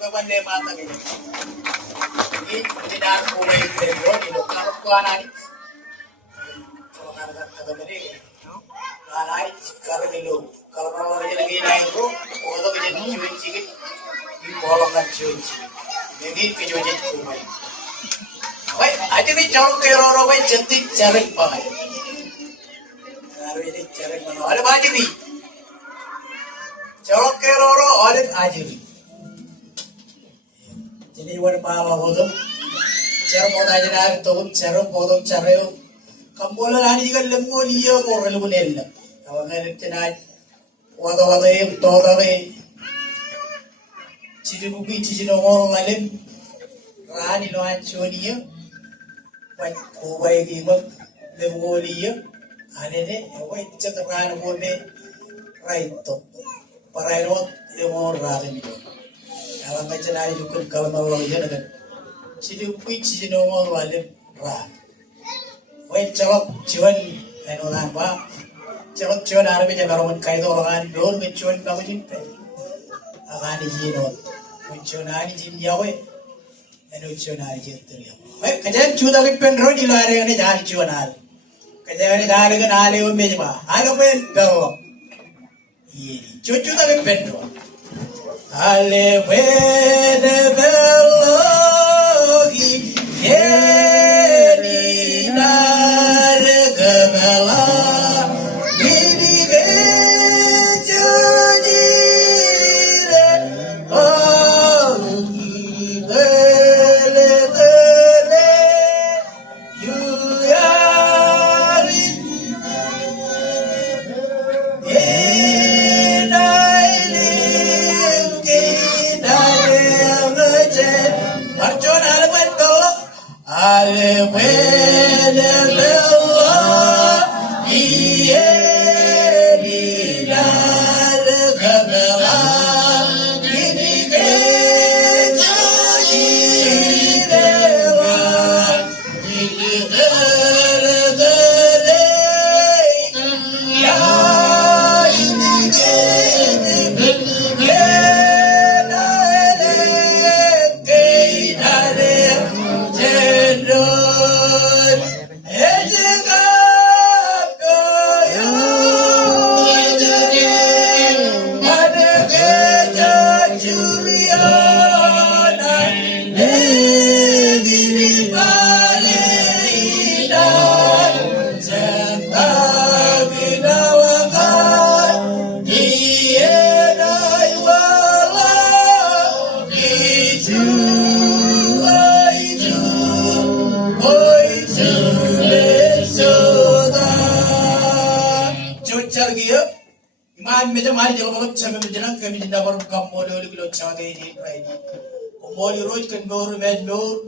Pagkaban na mata kayo. Hindi, tinaan ko na yung peryo. Inukarap ko anani. Kalau kata beri, anani sekarang itu kalau mau lagi naik itu, kalau kita cuci cikit, di bolong kan cuci. Jadi kecuci kumai. Baik, aja ni colok keroro baik cantik cari pakai. Harus ini cari mana? Ada baju ni. Colok keroro ada aja ni. Jadi wan pala hodo. Cara mau aja dah tu, cara mau cara Kambola ani juga lembu dia korang lembu nela. Awak ni tenai, wada toda ni. Cici buki cici nomor malam, rani lo ancuan dia. Wan kubai gimak lembu dia. Ane ni, awak cat rani boleh raito. Parai rot lembu rani dia. Awak macam ni juga kalau mau dia nak. Cici buki cici nomor malam rani. Wait, celok cuan, enolan ba? Celok cuan arabi je baru kai do orang dor me cuan kamu jimpe. Agan ji no, cuan ani jim jawe, eno cuan ani jim teriak. Wait, kajian cuda ke pendro di luar ni jalan cuan al. Kajian ni dah kan ale o meja ba? Ale pen galo. Iya, cuda ke pendro. Ale pen galo Mari kalau malam saya menjelang kami tidak baru kampung dulu kilo cabai ini lagi. Umoli roj kan baru menjor,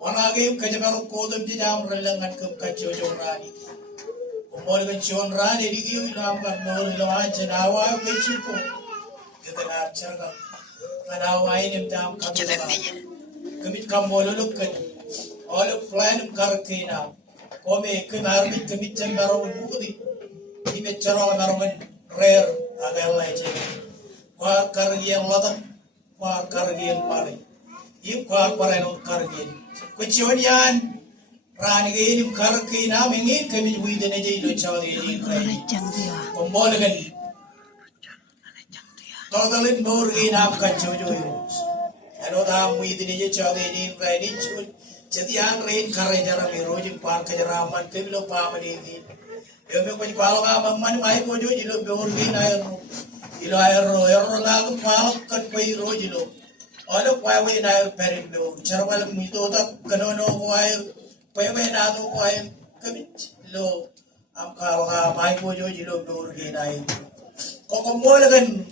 warna game kerja baru kodam di dalam relangan ke kacau jorani. Umoli kan cuan rani di kio ilam kan baru ilam aja nawa kecipo. Kita nak cakap, nawa ini dalam kampung. Kami kampung dulu kan, all plan karkina. Kami kenari kami cenggaru budi, ini cerah naruman rare. Agak lain kuar kargian ladan, kuar kargian pare, ini kuar pare non kargian. Kecionian, rani ini kargina mengin kami buat dengan jadi lucu ini kaya. Kumpul kan, totalin nur ini nak kacau joyo. Ano dah buat dengan jadi ini kaya ini cun. Jadi yang lain karya jarang berujung par kejaraman kami lupa meninggi. Yung may kwalo ka man may ko jo jilo beor gi na ilo ayro lagu kwalo kan pai ro jilo olo kwai we na perin do charwal mi to ta kanono kwai pai we na to kwai kamit lo am kwalo ka may ko jo jilo beor gi na ko ko mo lagan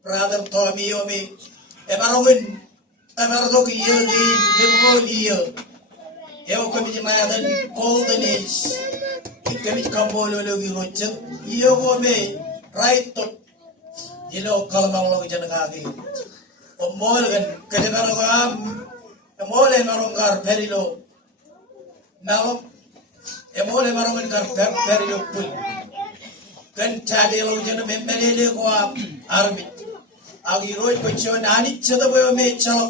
brother to mi yo mi e barawin tabaro to gi yo gi de mo gi yo yo ko mi ma dan golden age kami kampolo lagi rocet, iya kome right top, jilo kalau mau lagi jangan kaki, pemol kan, kerja kalau kam, pemol yang marongkar perilo, nalop, pemol yang marongkar perilo pun, kan cari lo jangan membeli ko arbit, agi roj kocho nani chada boyo me chalo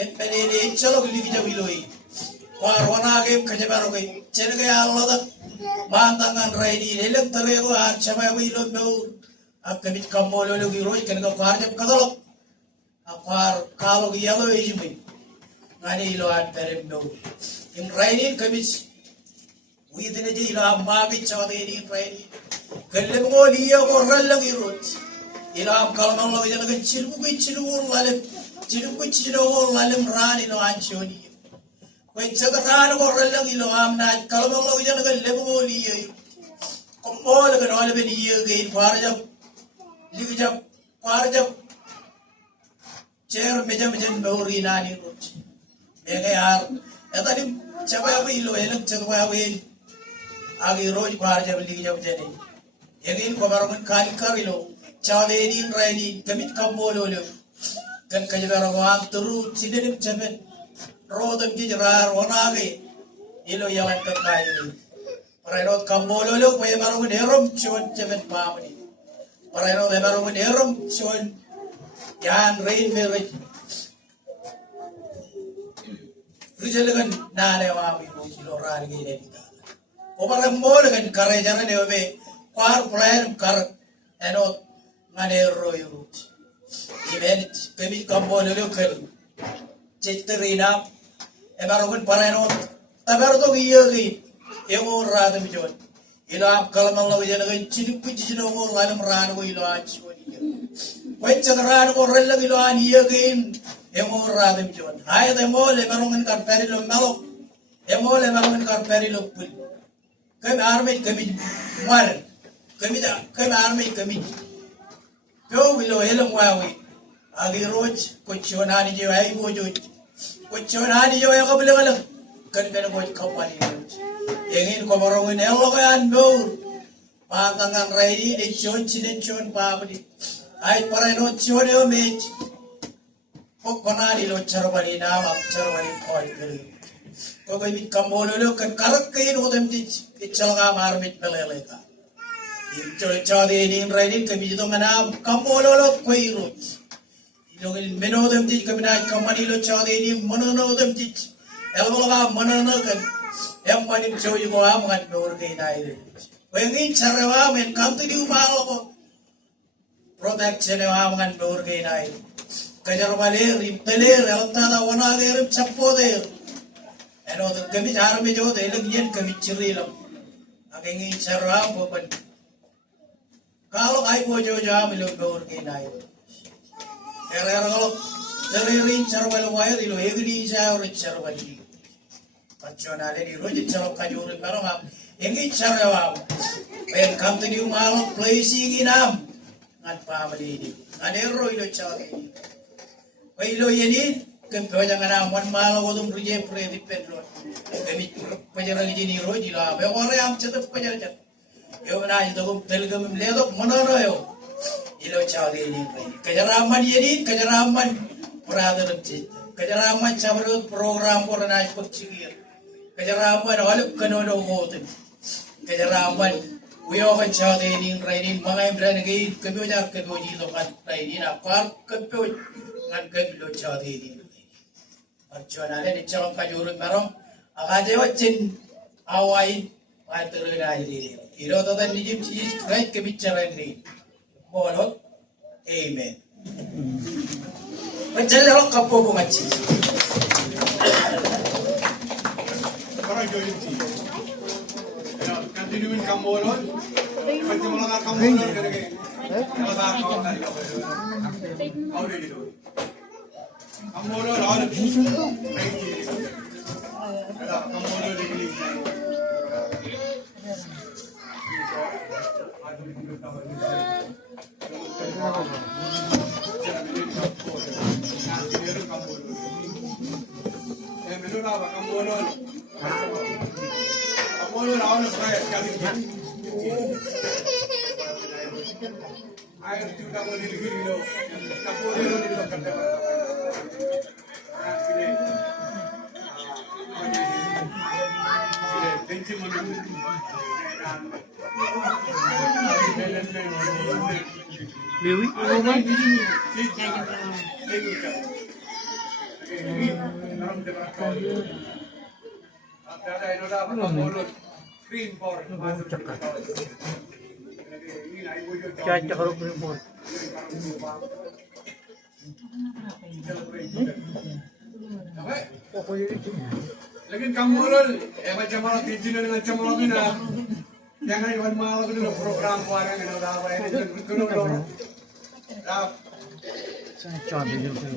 en penene chalo ligi jabiloi war wana game kajabaro kai chen ga Allah da mantangan raidi lelak tare go ar chama bilo no akabit kamolo lo gi roj kan ga war jab kadalo apar kalau gi yalo ejimi ngani lo at tare no in raidi kabis widine je ila magi chawde ni raidi kallam go liya go ralla gi roj ila kalman lo jana ga chilu lalim rani no anchoni when Chagatan or Relangilo am not Kalamalo Level Komol can all be year again, Farjab, Ligajab, Farjab, Chair Mejaman Bori Nani Roach. Megayar, Etadim Chabavilo, Elam Chagaway, Agi Roj Farjab, Ligajab Jenny. Again, Comarman Kali Carilo, Chavani, Raini, Kamit Kamolo, then Kajarawan, Turu, Chidim Chaman. Rodam kijarar onage ilo yalan kakai parairot kambolo lo kaya marungun herum cuan cemen pamani parairot marungun herum cuan yan rain meraj rijalagan nale wami kilo rari gini kita oparam molagan kare jaran ewe par plan kar enot ngane royu event kami kambolo lo kan citerina emarun parainot tabar to giyagi emo rada mijon ila kalamal lo jana gan chini pujino mo lalam ran go ilo achoni wecha ran go rella gilo an yagin emo rada mijon hay de mo le marun kan perilo malo emo le marun kan perilo pul kan arme kami mar kami da kan arme kami yo bilo elam wawi agi roj ko chonani je ay go jo Kucurani yo yang kau beli kalau kan bela buat company ingin kau borongin elok kan bau pantangan rai di cuan pabdi ay para no cuan yo mech kok panadi lo carwani nama carwani kau kiri kau kau mit kambolo lo kan karak kain hodem di kecelakaan marmit belele ka itu cari ini rai di kami itu mana kambolo lo kau irut Yung menodem dit kami na company lo chade ni monodem dit elbola monono kan yang manim choy ko am kan bor kay na ire wengi charawa men kanti di umalo ko protection wa kan bor kay na ire kajar wale rimpele relta da wana der chappo de eno de kami jar me jo de yen kami chiri lam agengi charawa ko pan kalau ai ko jo jam lo bor kay na ire kalau dari carwal wire ilo egri jauh carwali, macam ada di rojit carwal kajur barang engi carwal, pen company malam placing inam, ngan family ini, ada ro ilo carwal ini, ilo ini kempo jangan aman malam kodum ruje predi pedro, kami penjara ini rojit lah, orang yang cepat penjara, yo mana itu telgam ledok mana yo. Ilo chawde ni kajaraman yedi kajaraman pradharam chit kajaraman chabrut program ko na pagchigir kajaraman waluk kanono hoten kajaraman uyogan chawde ni rainin mga imran gi kabyoja kabyoji lokan rainin akar kabyo ngan kabyo chawde ni archona le chalong kajurut marom agaje wachin awai patrena iri iro to dan nijim chis right kebicharan ni Bolot, amen. Macam orang kapo pengaci. Sekarang join ti. Continuing kambolon. Macam orang kambolon kerja. Kalau tak kau tak kau. Kau ni tu. Kambolon orang. Ada kambolon di sini. Really? Lagi kamu lol, macam mana tidur dengan macam mana bina? Jangan iwan malam dulu program keluarga dengan orang lain dulu dulu.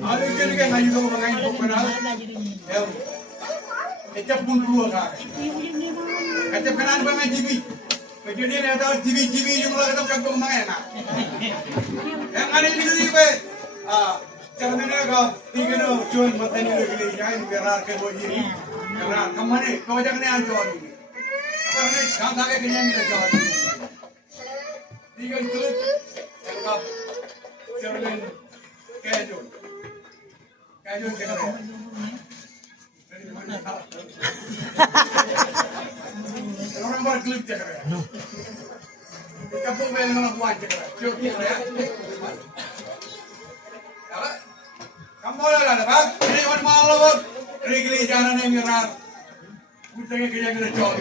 Ada juga yang ngaji dulu mengaji bukan? Ecap pun dua kan? Ecap kanan bangai TV. Jadi dia ada TV yang mulai ketemu kampung mana? Yang ada ini tu apa? Jangan ni kau tiga tu cuan mata ni lagi jangan berar ke boleh. Berar, kamu ni kau jangan ni anjur. Kau ni kau tak kena ni anjur. Tiga tu, kau jangan kejut. Kejut cakap. Orang berkelit cakap. Kampung mana nak buat cakap. Cuci ya. Kamu lah bang, ini wan malam bang, regli jalan yang mirar, bukannya kerja kerja jauh,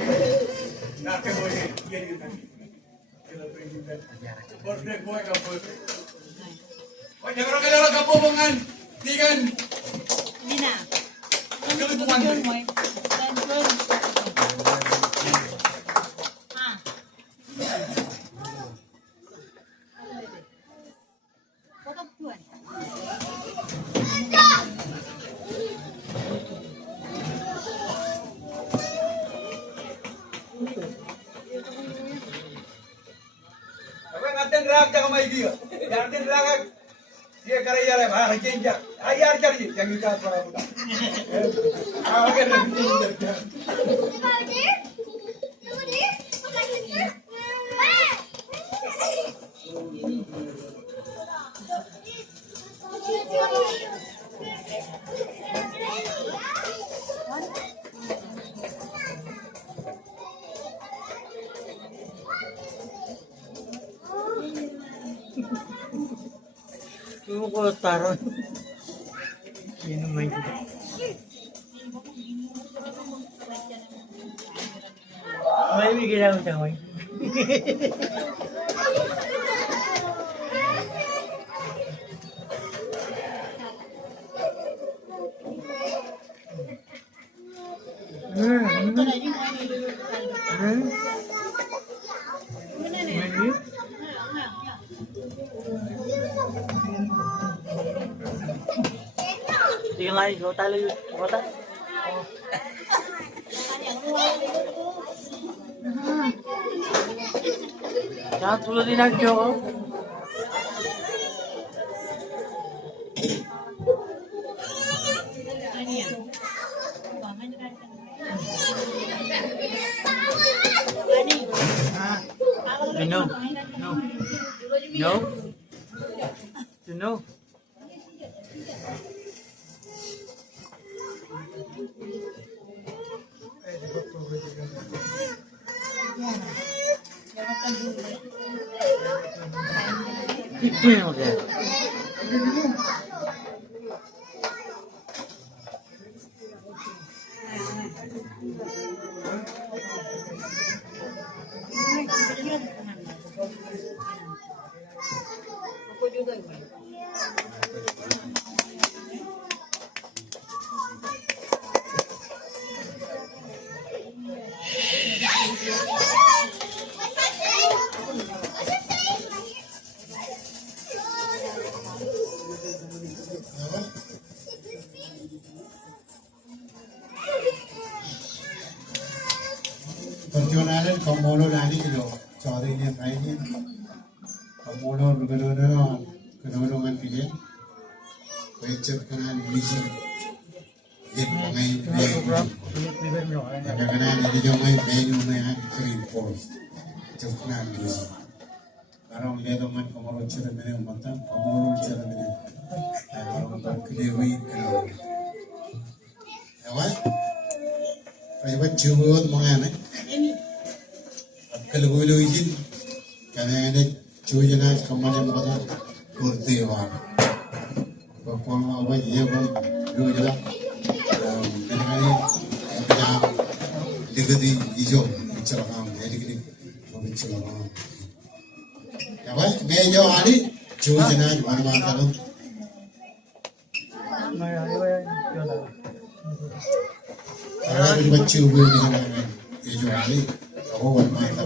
nak kemudian jadi tadi, berdek boy kapur, oh jangan kerja kapur bangan, tigan, Dina, kelut bukan, dia kerja le, bah kerja, ayar kerja, jangan kita orang muda. Awak kerja. Kamu kalau taruh minum lagi. Mai bikin aku cakap. Tinggal lagi kota lagi kota. Jangan tulis di najo. No. Itu yang ada. Aku juga. Perjuangan komodo lagi itu, cari ni kaini, komodo kedua-duaan pilih, pecah kanan biji, jadi pengai kanan ini jangan menu yang kering pos, cekanan biji. Kalau lihat teman komodo cara mana mantap, komodo cara mana, kalau berkeliwi kalau, awak, private jual mana? Kalau boleh izin, kerana ada cuaca nak kemana mana kurti orang, berkuang apa dia pun dulu jelas dengan ini yang digedi hijau celakam jadi gini pun celakam ya baik meja hari cuci jenak mana kalau kalau dibaca ubi dengan meja hari oh mantap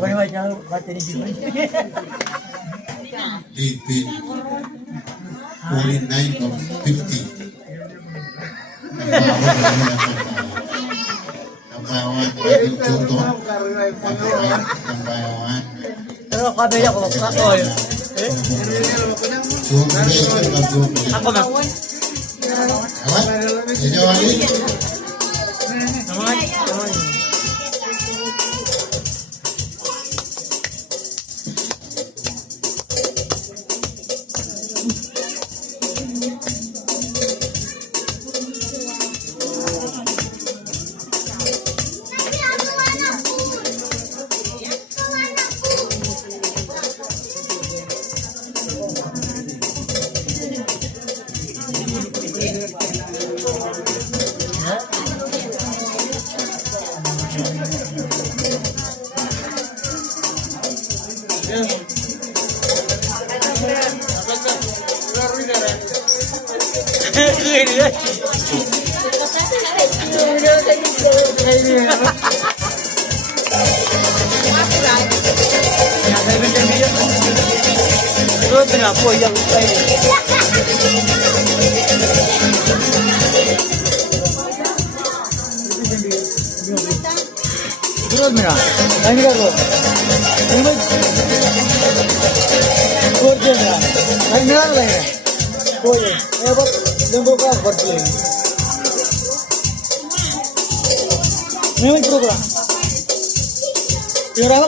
DP 49 of 50 Nampawan Adil Joton Nampawan Pero kabila ko, ako yun. Ako na. Apa? Jadi wali Naman. Terus mira, ini kan lo, ini kurang mira, ini mira lagi, koi, ini apa, lembu kah berarti, ini program, ini apa?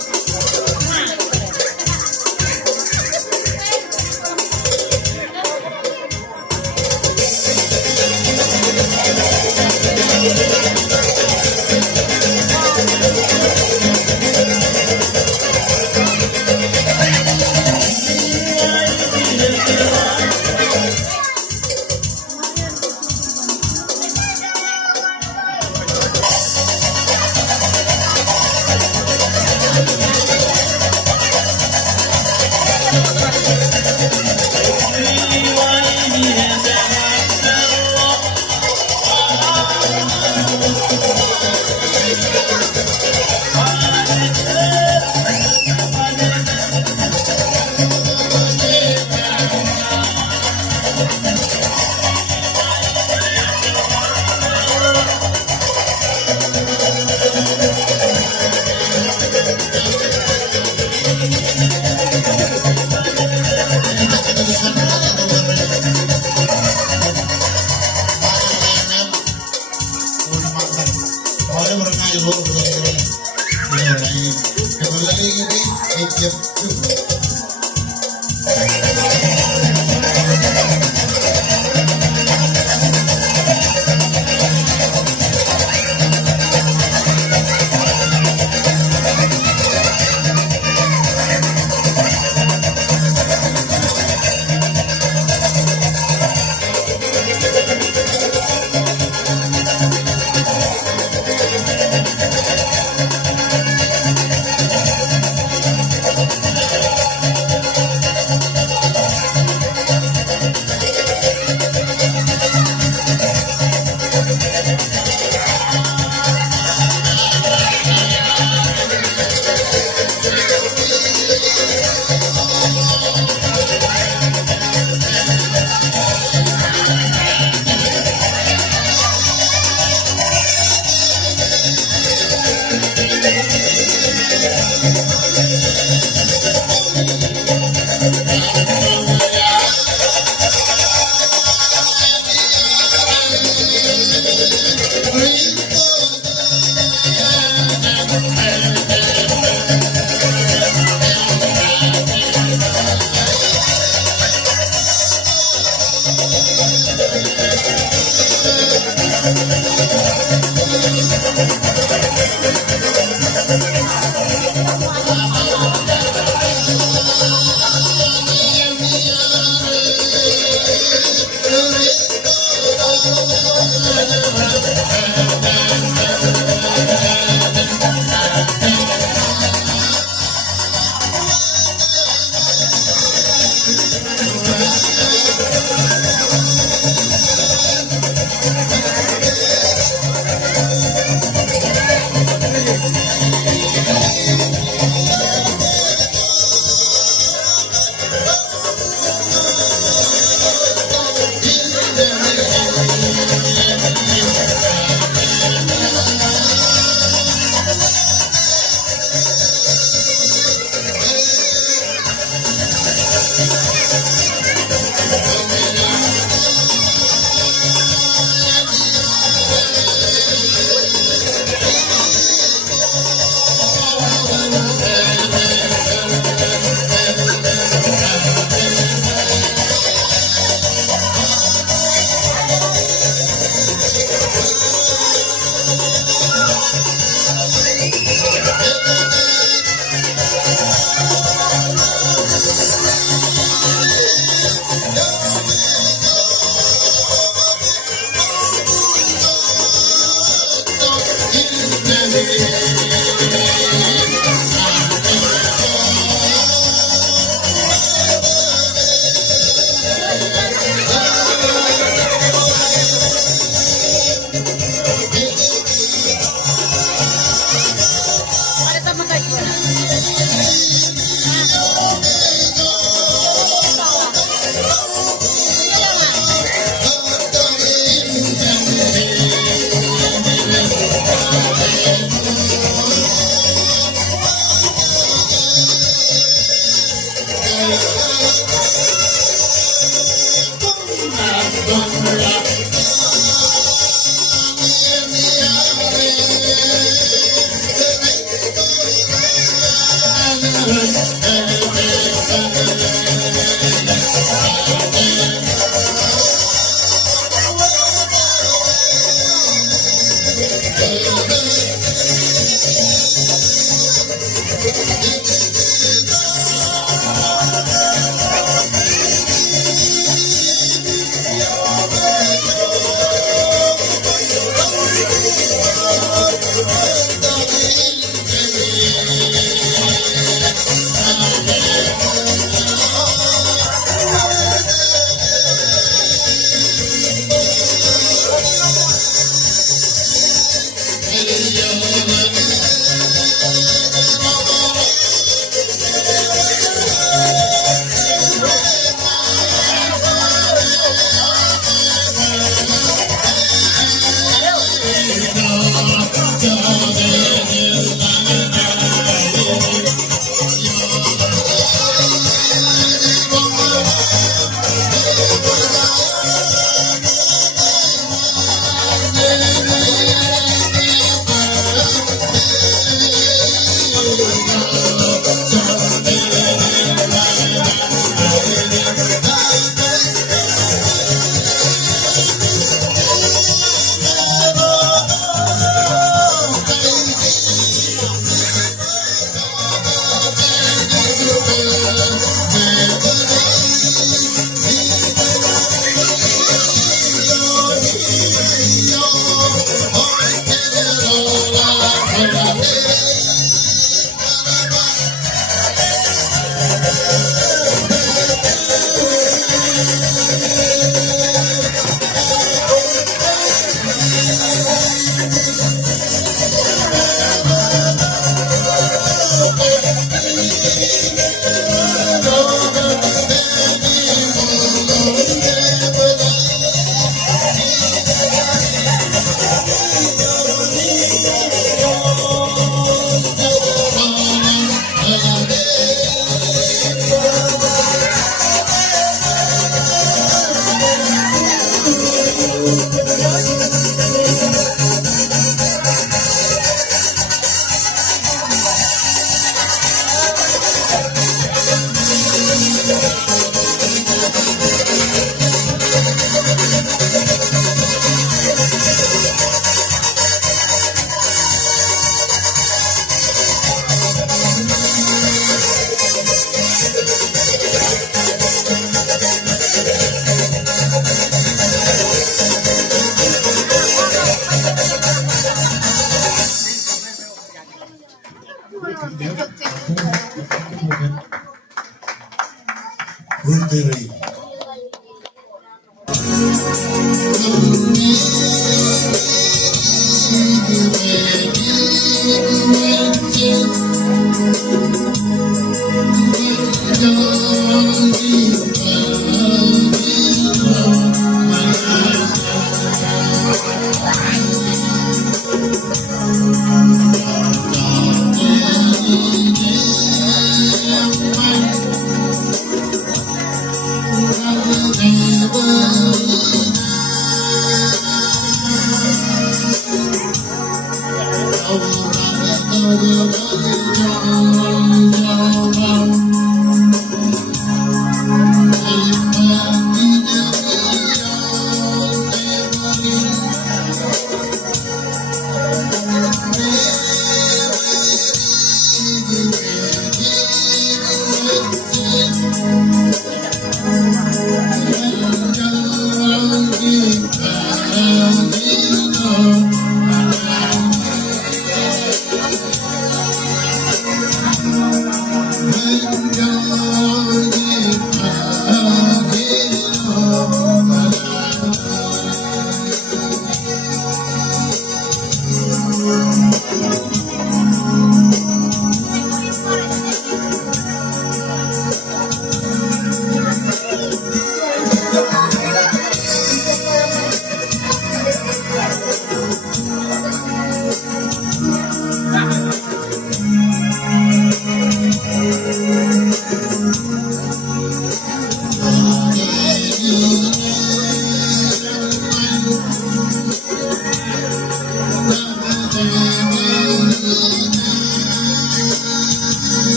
Mandiri.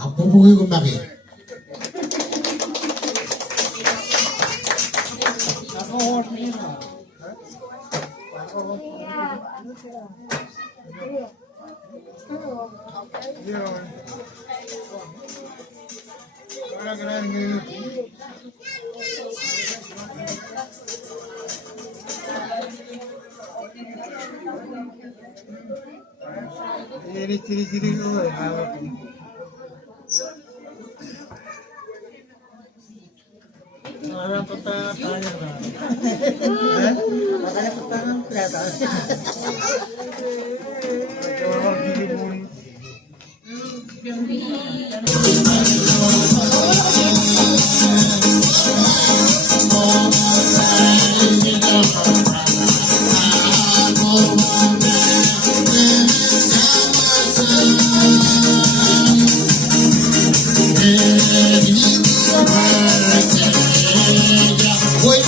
Kapupugi kumaki. Ini ciri-ciri gue. Orang petang tanya kan. Makanya petang kelihatan. Orang gini pun. Wait,